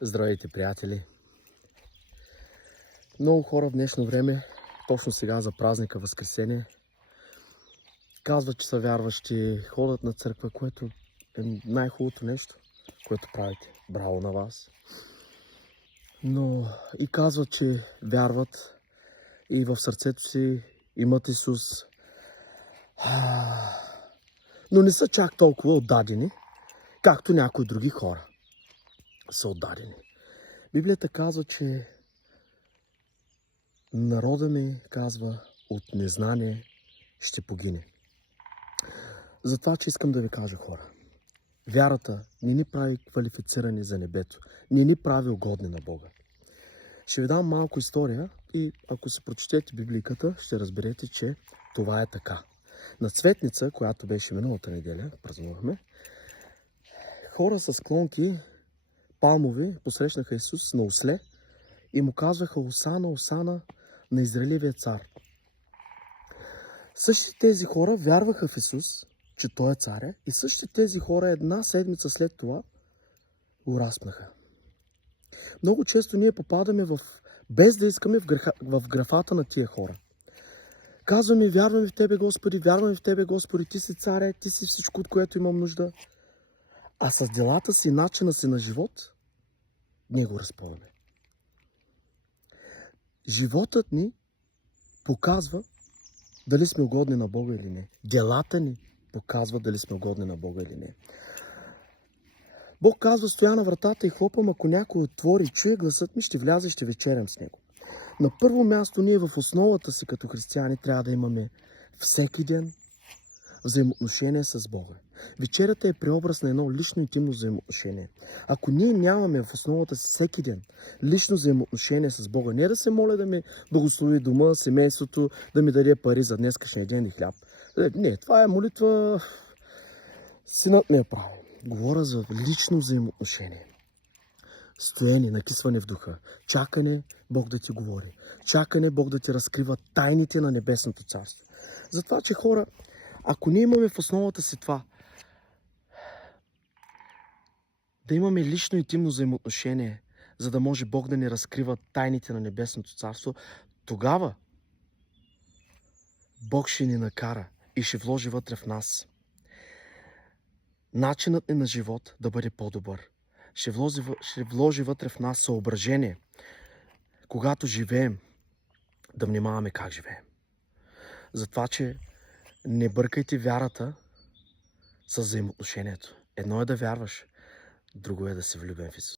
Здравейте, приятели! Много хора в днешно време, точно сега за празника Възкресение, казват, че са вярващи, ходят на църква, което е най-хубавото нещо, което правите. Браво на вас! Но и казват, че вярват и в сърцето си имат Исус, но не са чак толкова отдадени, както някои други хора са отдадени. Библията казва, че народа ми, казва, от незнание ще погине. Затова, че искам да ви кажа, хора, вярата не ни прави квалифицирани за небето, не ни прави угодни на Бога. Ще ви дам малко история и ако се прочетете Библиката, ще разберете, че това е така. На Цветница, която беше миналата неделя, празнувахме, хора с клонки палмови посрещнаха Исус на осле и му казваха: Осана, Осана на Израилевия цар. Същите тези хора вярваха в Исус, че Той е царя, и същите тези хора една седмица след това го разпнаха. Много често ние попадаме без да искаме в графата на тия хора. Казваме: вярваме в Тебе, Господи, вярваме в Тебе, Господи, Ти си царя, Ти си всичко, от което имам нужда. А с делата си, начина си на живот, ние го разпъваме. Животът ни показва дали сме угодни на Бога или не. Делата ни показват дали сме угодни на Бога или не. Бог казва: стоя на вратата и хлопам, ако някой отвори и чуе гласът ми, ще вляза и ще вечерям с него. На първо място, ние в основата си като християни трябва да имаме всеки ден взаимоотношение с Бога. Вечерята е преобраз на едно лично интимно взаимоотношение. Ако ние нямаме в основата си всеки ден лично взаимоотношение с Бога, не да се моля да ми благослови дома, семейството, да ми даде пари за днескашния ден и хляб. Не, това е молитва, синът ми я прави. Говоря за лично взаимоотношение. Стоене, накисване в духа, чакане Бог да ти говори, чакане Бог да ти разкрива тайните на Небесното царство. Затова, че хора, ако ние имаме в основата си това, да имаме лично интимно взаимоотношение, за да може Бог да ни разкрива тайните на Небесното царство, тогава Бог ще ни накара и ще вложи вътре в нас начинът ни на живот да бъде по-добър. Ще вложи вътре в нас съображение, когато живеем, да внимаваме как живеем. Затова, че не бъркайте вярата с взаимоотношението. Едно е да вярваш, друго е да си влюбен в Исус.